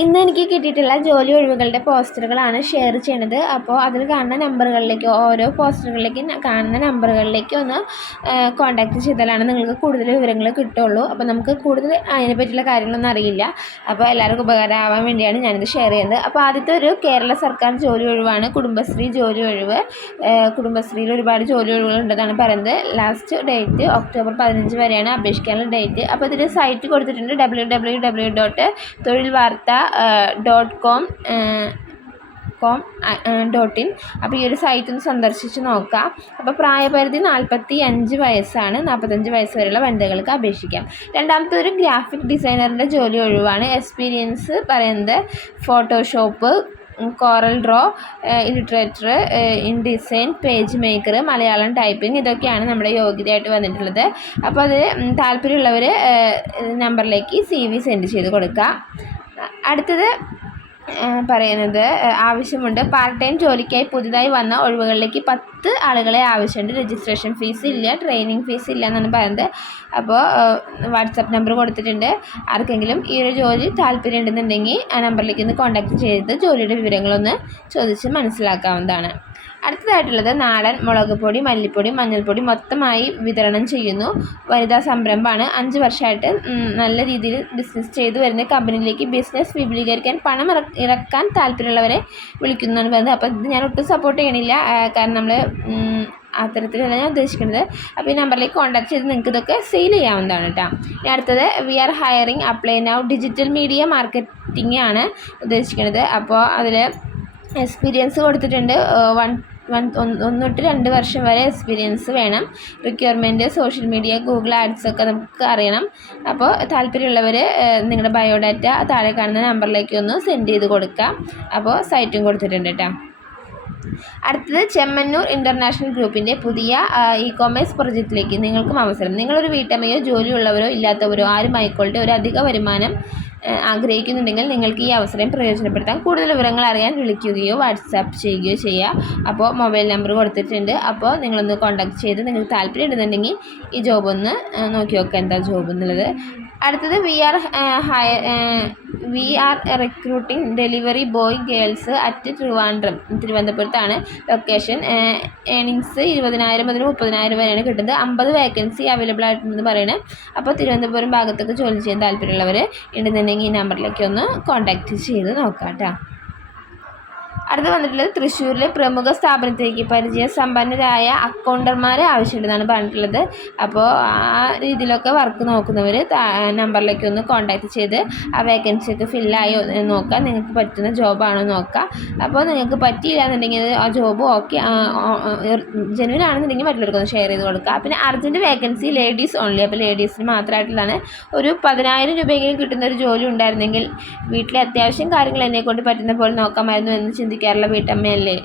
ഇന്ന് എനിക്ക് കിട്ടിയിട്ടുള്ള ജോലി ഒഴിവുകളുടെ പോസ്റ്ററുകളാണ് ഷെയർ ചെയ്യണത്. അപ്പോൾ അതിൽ കാണുന്ന നമ്പറുകളിലേക്ക് ഓരോ പോസ്റ്ററുകളിലേക്ക് കാണുന്ന നമ്പറുകളിലേക്ക് ഒന്ന് കോൺടാക്റ്റ് ചെയ്താലാണ് നിങ്ങൾക്ക് കൂടുതൽ വിവരങ്ങൾ കിട്ടുള്ളൂ. അപ്പോൾ നമുക്ക് കൂടുതൽ അതിനെ പറ്റിയുള്ള കാര്യങ്ങളൊന്നും അറിയില്ല. അപ്പോൾ എല്ലാവർക്കും ഉപകാരമാവാൻ വേണ്ടിയാണ് ഞാനിത് ഷെയർ ചെയ്യുന്നത്. അപ്പോൾ ആദ്യത്തെ ഒരു കേരള സർക്കാർ ജോലി ഒഴിവാണ് കുടുംബശ്രീ ജോലി ഒഴിവ്. കുടുംബശ്രീയിൽ ഒരുപാട് ജോലി ഒഴിവുകൾ ഉണ്ടെന്നാണ് പറയുന്നത്. ലാസ്റ്റ് ഡേറ്റ് ഒക്ടോബർ പതിനഞ്ച് വരെയാണ് അപേക്ഷിക്കാനുള്ള ഡേറ്റ് അപ്പോൾ ഇതിൽ സൈറ്റ് കൊടുത്തിട്ടുണ്ട് W W W dot Thozhil Vartha dot com com dot in അപ്പോൾ ഈ ഒരു സൈറ്റ് ഒന്ന് സന്ദർശിച്ച് നോക്കാം. അപ്പോൾ പ്രായപരിധി നാൽപ്പത്തി അഞ്ച് വയസ്സാണ്. നാൽപ്പത്തഞ്ച് വയസ്സ് വരെയുള്ള വനിതകൾക്ക് അപേക്ഷിക്കാം. രണ്ടാമത്തെ ഒരു ഗ്രാഫിക് ഡിസൈനറിന്റെ ജോലി ഒഴിവാണ്. എക്സ്പീരിയൻസ് പറയുന്നത് Photoshop Corel Draw Illustrator InDesign PageMaker Malayalam typing ഇതൊക്കെയാണ് നമ്മുടെ യോഗ്യതയായിട്ട് വന്നിട്ടുള്ളത്. അപ്പോൾ അത് താല്പര്യമുള്ളവർ നമ്പറിലേക്ക് സി വി സെൻഡ് ചെയ്ത് കൊടുക്കുക അടുത്തത് പറയുന്നത് ആവശ്യമുണ്ട്. പാർട്ട് ടൈം ജോലിക്കായി പുതുതായി വന്ന ഒഴിവുകളിലേക്ക് പത്ത് ആളുകളെ ആവശ്യമുണ്ട്. രജിസ്ട്രേഷൻ ഫീസ് ഇല്ല ട്രെയിനിങ് ഫീസ് ഇല്ല എന്നാണ് പറയുന്നത്. അപ്പോൾ വാട്സപ്പ് നമ്പർ കൊടുത്തിട്ടുണ്ട്. ആർക്കെങ്കിലും ഈ ഒരു ജോലി താല്പര്യം ഉണ്ടെന്നുണ്ടെങ്കിൽ ആ നമ്പറിലേക്ക് ഒന്ന് കോൺടാക്റ്റ് ചെയ്ത് ജോലിയുടെ വിവരങ്ങളൊന്ന് ചോദിച്ച് മനസ്സിലാക്കാവുന്നതാണ്. അടുത്തതായിട്ടുള്ളത് നാടൻ മുളക് പൊടി മല്ലിപ്പൊടി മഞ്ഞൾപ്പൊടി മൊത്തമായി വിതരണം ചെയ്യുന്നു. വനിതാ സംരംഭമാണ്. അഞ്ച് വർഷമായിട്ട് നല്ല രീതിയിൽ ബിസിനസ് ചെയ്തു വരുന്ന കമ്പനിയിലേക്ക് ബിസിനസ് വിപുലീകരിക്കാൻ പണം ഇറക്കാൻ താല്പര്യമുള്ളവരെ വിളിക്കുന്നതാണ് പറയുന്നത് അപ്പോൾ ഇത് ഞാൻ ഒട്ടും സപ്പോർട്ട് ചെയ്യണില്ല. കാരണം നമ്മൾ അത്തരത്തിലല്ല ഞാൻ ഉദ്ദേശിക്കുന്നത്. അപ്പോൾ ഈ നമ്പറിലേക്ക് കോൺടാക്ട് ചെയ്ത് നിങ്ങൾക്ക് ഇതൊക്കെ സെയിൽ ചെയ്യാവുന്നതാണ് കേട്ടോ. ഇനി അടുത്തത് we are hiring apply now digital media marketing ആണ് ഉദ്ദേശിക്കുന്നത് അപ്പോൾ അതിൽ എക്സ്പീരിയൻസ് കൊടുത്തിട്ടുണ്ട്. വൺ വൺ ഒന്ന് തൊട്ട് രണ്ട് വർഷം വരെ എക്സ്പീരിയൻസ് വേണം. Requirement social media Google ads ഒക്കെ നമുക്ക് അറിയണം. അപ്പോൾ താല്പര്യമുള്ളവർ നിങ്ങളുടെ ബയോഡാറ്റ താഴെ കാണുന്ന നമ്പറിലേക്ക് ഒന്ന് സെൻഡ് ചെയ്ത് കൊടുക്കാം. അപ്പോൾ സൈറ്റും കൊടുത്തിട്ടുണ്ട് കേട്ടോ അടുത്തത് ചെമ്മന്നൂർ ഇന്റർനാഷണൽ ഗ്രൂപ്പിന്റെ പുതിയ ഇ കോമേഴ്സ് പ്രൊജക്റ്റിലേക്ക് നിങ്ങൾക്കും അവസരം. നിങ്ങളൊരു വീട്ടമ്മയോ ജോലിയുള്ളവരോ ഇല്ലാത്തവരോ ആരും ആയിക്കോട്ടെ ഒരു അധിക വരുമാനം ആഗ്രഹിക്കുന്നുണ്ടെങ്കിൽ നിങ്ങൾക്ക് ഈ അവസരം പ്രയോജനപ്പെടുത്താം കൂടുതൽ വിവരങ്ങൾ അറിയാൻ വിളിക്കുകയോ വാട്സാപ്പ് ചെയ്യുകയോ ചെയ്യുക അപ്പോൾ മൊബൈൽ നമ്പർ കൊടുത്തിട്ടുണ്ട്. അപ്പോൾ നിങ്ങളൊന്ന് കോൺടാക്ട് ചെയ്ത് നിങ്ങൾക്ക് താല്പര്യം ഉണ്ടെന്നുണ്ടെങ്കിൽ ഈ ജോബ് ഒന്ന് നോക്കി നോക്കുക എന്താ ജോബ് എന്നുള്ളത്. അടുത്തത് we are Hayya we are recruiting delivery boy girls at Trivandrum തിരുവനന്തപുരത്താണ് ലൊക്കേഷൻ. ഏണിങ്സ് ഇരുപതിനായിരം മുതൽ മുപ്പതിനായിരം വരെയാണ് കിട്ടുന്നത്. അമ്പത് വേക്കൻസി അവൈലബിൾ ആയിട്ടുണ്ടെന്ന് പറയുന്നത് അപ്പോൾ തിരുവനന്തപുരം ഭാഗത്തൊക്കെ ജോലി ചെയ്യാൻ താല്പര്യമുള്ളവർ ഉണ്ടെന്നുണ്ടെങ്കിൽ ഈ നമ്പറിലേക്ക് ഒന്ന് കോൺടാക്റ്റ് ചെയ്ത് നോക്കാം കേട്ടോ അടുത്ത് വന്നിട്ടുള്ളത് തൃശ്ശൂരിലെ പ്രമുഖ സ്ഥാപനത്തിലേക്ക് പരിചയ സമ്പന്നരായ അക്കൗണ്ടർമാരെ ആവശ്യമുണ്ടെന്നാണ് പറഞ്ഞിട്ടുള്ളത്. അപ്പോൾ ആ രീതിയിലൊക്കെ വർക്ക് നോക്കുന്നവർ നമ്പറിലേക്ക് ഒന്ന് കോൺടാക്റ്റ് ചെയ്ത് ആ വേക്കൻസി ഒക്കെ ഫില്ലായോ നോക്കുക നിങ്ങൾക്ക് പറ്റുന്ന ജോബാണോ നോക്കുക അപ്പോൾ നിങ്ങൾക്ക് പറ്റിയില്ല എന്നുണ്ടെങ്കിൽ ആ ജോബ് ഓക്കെ ജനുവൻ ആണെന്നുണ്ടെങ്കിൽ മറ്റുള്ളവർക്ക് ഒന്ന് ഷെയർ ചെയ്ത് കൊടുക്കുക പിന്നെ അർജന്റ് വേക്കൻസി ലേഡീസ് ഓൺലി അപ്പോൾ ലേഡീസിന് മാത്രമായിട്ടുള്ളതാണ്. ഒരു പതിനായിരം രൂപയെങ്കിലും കിട്ടുന്ന ഒരു ജോലി ഉണ്ടായിരുന്നെങ്കിൽ വീട്ടിലെ അത്യാവശ്യം കാര്യങ്ങൾ എന്നെക്കൊണ്ട് പറ്റുന്ന പോലെ നോക്കാമായിരുന്നു എന്ന് ചിന്തിക്കും കേരള വീട്ടമ്മയല്ലേ?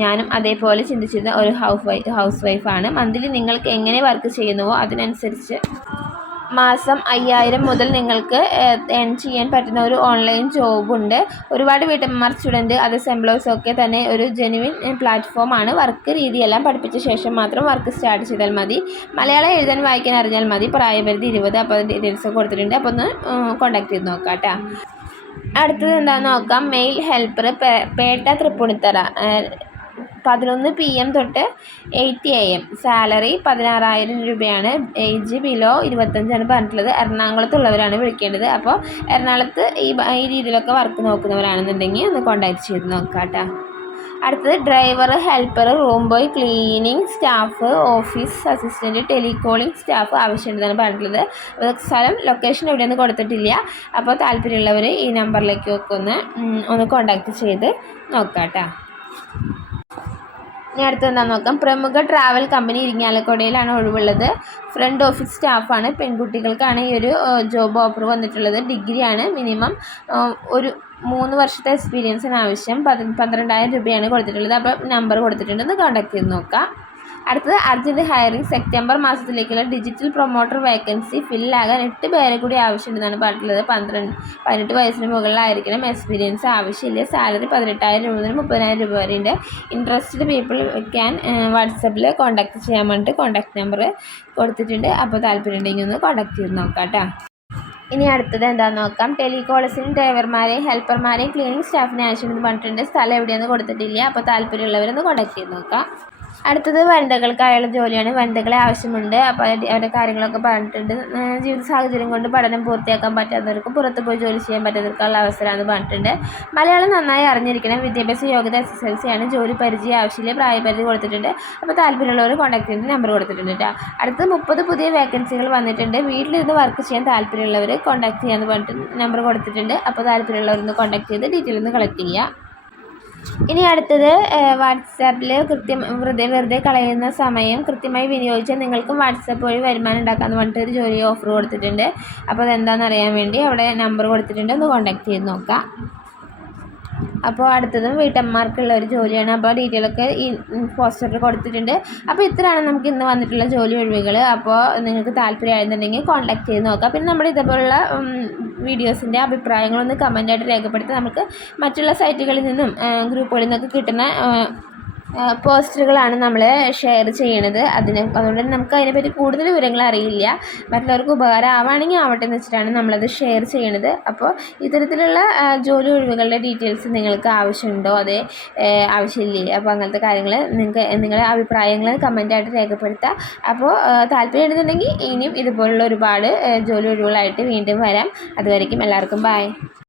ഞാനും അതേപോലെ ചിന്തിച്ചിരുന്ന ഒരു ഹൗസ് വൈ ഹൗസ് വൈഫാണ്. മന്ത്ലി നിങ്ങൾക്ക് എങ്ങനെ വർക്ക് ചെയ്യുന്നുവോ അതിനനുസരിച്ച് മാസം അയ്യായിരം മുതൽ നിങ്ങൾക്ക് എൺ ചെയ്യാൻ പറ്റുന്ന ഒരു ഓൺലൈൻ ജോബുണ്ട്. ഒരുപാട് വീട്ടമ്മമാർ സ്റ്റുഡന്റ് അത് എംപ്ലോയീസ് ഒക്കെ തന്നെ ഒരു ജെനുവിൻ പ്ലാറ്റ്ഫോമാണ്. വർക്ക് രീതിയെല്ലാം പഠിപ്പിച്ച ശേഷം മാത്രം വർക്ക് സ്റ്റാർട്ട് ചെയ്താൽ മതി. മലയാളം എഴുതാൻ വായിക്കാൻ അറിഞ്ഞാൽ മതി. പ്രായപരിധി ഇരുപത് അപ്പോൾ ഡീറ്റെയിൽസ് കൊടുത്തിട്ടുണ്ട്. അപ്പോൾ ഒന്ന് കോൺടാക്ട് ചെയ്ത് നോക്കാം കേട്ടോ അടുത്തത് എന്താണെന്ന് നോക്കാം. മെയിൽ ഹെൽപ്പർ പേട്ട തൃപ്പൂണിത്തറ പതിനൊന്ന് പി എം തൊട്ട് എയ്റ്റ് എ എം സാലറി പതിനാറായിരം രൂപയാണ്. ഏജ് ബിലോ ഇരുപത്തഞ്ചാണ് പറഞ്ഞിട്ടുള്ളത്. എറണാകുളത്തുള്ളവരാണ് വിളിക്കേണ്ടത്. അപ്പോൾ എറണാകുളത്ത് ഈ ഈ രീതിയിലൊക്കെ വർക്ക് നോക്കുന്നവരാണെന്നുണ്ടെങ്കിൽ ഒന്ന് കോൺടാക്ട് ചെയ്ത് നോക്കാം കേട്ടോ അടുത്തത് driver helper room boy cleaning staff office assistant telecalling staff ആവശ്യമുണ്ടെന്നാണ് പറഞ്ഞിട്ടുള്ളത്. സ്ഥലം ലൊക്കേഷൻ എവിടെയൊന്നും കൊടുത്തിട്ടില്ല. അപ്പോൾ താല്പര്യമുള്ളവർ ഈ നമ്പറിലേക്കൊക്കെ ഒന്ന് ഒന്ന് കോൺടാക്റ്റ് ചെയ്ത് നോക്കാം കേട്ടോ ഇനി അടുത്ത് എന്താ നോക്കാം. പ്രമുഖ ട്രാവൽ കമ്പനി ഇരിങ്ങാലക്കുടയിലാണ് ഒഴിവുള്ളത്. ഫ്രണ്ട് ഓഫീസ് സ്റ്റാഫാണ് പെൺകുട്ടികൾക്കാണ് ഈ ഒരു ജോബ് ഓഫർ വന്നിട്ടുള്ളത്. ഡിഗ്രിയാണ് മിനിമം ഒരു മൂന്ന് വർഷത്തെ എക്സ്പീരിയൻസിന് ആവശ്യം. പന്ത്രണ്ടായിരം രൂപയാണ് കൊടുത്തിട്ടുള്ളത്. അപ്പോൾ നമ്പർ കൊടുത്തിട്ടുണ്ടെന്ന് കോൺടാക്ട് ചെയ്ത് നോക്കാം. അടുത്തത് അർജന്റ് ഹയറിംഗ് സെപ്റ്റംബർ മാസത്തിലേക്കുള്ള ഡിജിറ്റൽ പ്രൊമോട്ടർ വേക്കൻസി ഫില്ലാകാൻ എട്ട് പേരെ കൂടി ആവശ്യമുണ്ടെന്നാണ് പറഞ്ഞിട്ടുള്ളത്. പന്ത്രണ്ട് പതിനെട്ട് വയസ്സിന് മുകളിലായിരിക്കണം എക്സ്പീരിയൻസ് ആവശ്യമില്ല. സാലറി പതിനെട്ടായിരം രൂപ മുതൽ മുപ്പതിനായിരം രൂപ വരെ ഉണ്ട് ഇൻട്രസ്റ്റഡ് പീപ്പിൾ ക്യാൻ വാട്സപ്പിൽ കോൺടാക്ട് ചെയ്യാൻ വേണ്ടിയിട്ട് കോൺടാക്ട് നമ്പർ കൊടുത്തിട്ടുണ്ട്. അപ്പോൾ താല്പര്യം ഉണ്ടെങ്കിൽ ഒന്ന് കോൺടാക്ട് ചെയ്ത് നോക്കാം കേട്ടോ ഇനി അടുത്തത് എന്താണെന്ന് നോക്കാം. ടെലികോളേഴ്സിന് ഡ്രൈവർമാരെയും ഹെൽപ്പർമാരെയും ക്ലീനിങ് സ്റ്റാഫിനെ ആവശ്യമുണ്ടെന്ന് പറഞ്ഞിട്ടുണ്ട്. സ്ഥലം എവിടെയെന്ന് കൊടുത്തിട്ടില്ല. അപ്പോൾ താല്പര്യമുള്ളവരൊന്ന് കോൺടാക്ട് ചെയ്ത് നോക്കാം. അടുത്തത് വനിതകൾക്കായുള്ള ജോലിയാണ്. വനിതകളെ ആവശ്യമുണ്ട്. അപ്പോൾ അവരുടെ കാര്യങ്ങളൊക്കെ പറഞ്ഞിട്ടുണ്ട്. ജീവിത സാഹചര്യം കൊണ്ട് പഠനം പൂർത്തിയാക്കാൻ പറ്റാത്തവർക്ക് പുറത്ത് പോയി ജോലി ചെയ്യാൻ പറ്റാത്തവർക്കുള്ള അവസരമാണെന്ന് പറഞ്ഞിട്ടുണ്ട്. മലയാളം നന്നായി അറിഞ്ഞിരിക്കണം. വിദ്യാഭ്യാസ യോഗ്യത എസ് എസ് എൽ സി ആണ് ജോലി പരിചയം ആവശ്യമില്ല. പ്രായപരിധി കൊടുത്തിട്ടുണ്ട്. അപ്പോൾ താല്പര്യമുള്ളവർ കോൺടാക്ട് ചെയ്യുന്ന നമ്പർ കൊടുത്തിട്ടുണ്ട് കേട്ടോ അടുത്തത് മുപ്പത് പുതിയ വേക്കൻസികൾ വന്നിട്ടുണ്ട്. വീട്ടിലിരുന്ന് വർക്ക് ചെയ്യാൻ താല്പര്യമുള്ളവർ കോൺടാക്ട് ചെയ്യാമെന്ന് പറഞ്ഞിട്ട് നമ്പർ കൊടുത്തിട്ടുണ്ട്. അപ്പോൾ താല്പര്യമുള്ളവരൊന്ന് കോൺടാക്ട് ചെയ്ത് ഡീറ്റെയിൽ ഒന്ന് കളക്ട് ചെയ്യുക ഇനി അടുത്തത് വാട്സാപ്പിൽ കൃത്യം വെറുതെ വെറുതെ കളയുന്ന സമയം കൃത്യമായി വിനിയോഗിച്ചാൽ നിങ്ങൾക്കും വാട്സാപ്പ് വഴി വരുമാനം ഉണ്ടാക്കാമെന്ന് പറഞ്ഞിട്ട് ഒരു ജോലി ഓഫർ കൊടുത്തിട്ടുണ്ട്. അപ്പോൾ അതെന്താണെന്ന് അറിയാൻ വേണ്ടി അവിടെ നമ്പർ കൊടുത്തിട്ടുണ്ട്. ഒന്ന് കോൺടാക്ട് ചെയ്ത് നോക്കാം. അപ്പോൾ അടുത്തതും വീട്ടമ്മമാർക്കുള്ള ഒരു ജോലിയാണ്. അപ്പോൾ ഡീറ്റെയിൽ ഒക്കെ ഈ പോസ്റ്ററിൽ കൊടുത്തിട്ടുണ്ട്. അപ്പോൾ ഇത്രയാണ് നമുക്ക് ഇന്ന് വന്നിട്ടുള്ള ജോലി ഒഴിവുകൾ അപ്പോൾ നിങ്ങൾക്ക് താല്പര്യമായിരുന്നുണ്ടെങ്കിൽ കോൺടാക്ട് ചെയ്ത് നോക്കാം. പിന്നെ നമ്മുടെ ഇതേപോലുള്ള വീഡിയോസിന്റെ അഭിപ്രായങ്ങളൊന്ന് കമന്റായിട്ട് രേഖപ്പെടുത്തി നമുക്ക് മറ്റുള്ള സൈറ്റുകളിൽ നിന്നും ഗ്രൂപ്പുകളിൽ നിന്നൊക്കെ കിട്ടുന്ന പോസ്റ്ററുകളാണ് നമ്മൾ ഷെയർ ചെയ്യണത്. അതിന് അതുകൊണ്ട് തന്നെ നമുക്ക് അതിനെപ്പറ്റി കൂടുതൽ വിവരങ്ങൾ അറിയില്ല. മറ്റുള്ളവർക്ക് ഉപകാരം ആവുകയാണെങ്കിൽ ആവട്ടെ എന്ന് വെച്ചിട്ടാണ് നമ്മളത് ഷെയർ ചെയ്യണത്. അപ്പോൾ ഇത്തരത്തിലുള്ള ജോലി ഒഴിവുകളുടെ ഡീറ്റെയിൽസ് നിങ്ങൾക്ക് ആവശ്യമുണ്ടോ? അതേ ആവശ്യമില്ലേ? അപ്പോൾ അങ്ങനത്തെ കാര്യങ്ങൾ നിങ്ങൾക്ക് നിങ്ങളുടെ അഭിപ്രായങ്ങൾ കമന്റായിട്ട് രേഖപ്പെടുത്താം. അപ്പോൾ താല്പര്യം ഉണ്ടെന്നുണ്ടെങ്കിൽ ഇനിയും ഇതുപോലുള്ള ഒരുപാട് ജോലി ഒഴിവുകളായിട്ട് വീണ്ടും വരാം. അതുവരേക്കും എല്ലാവർക്കും ബായ്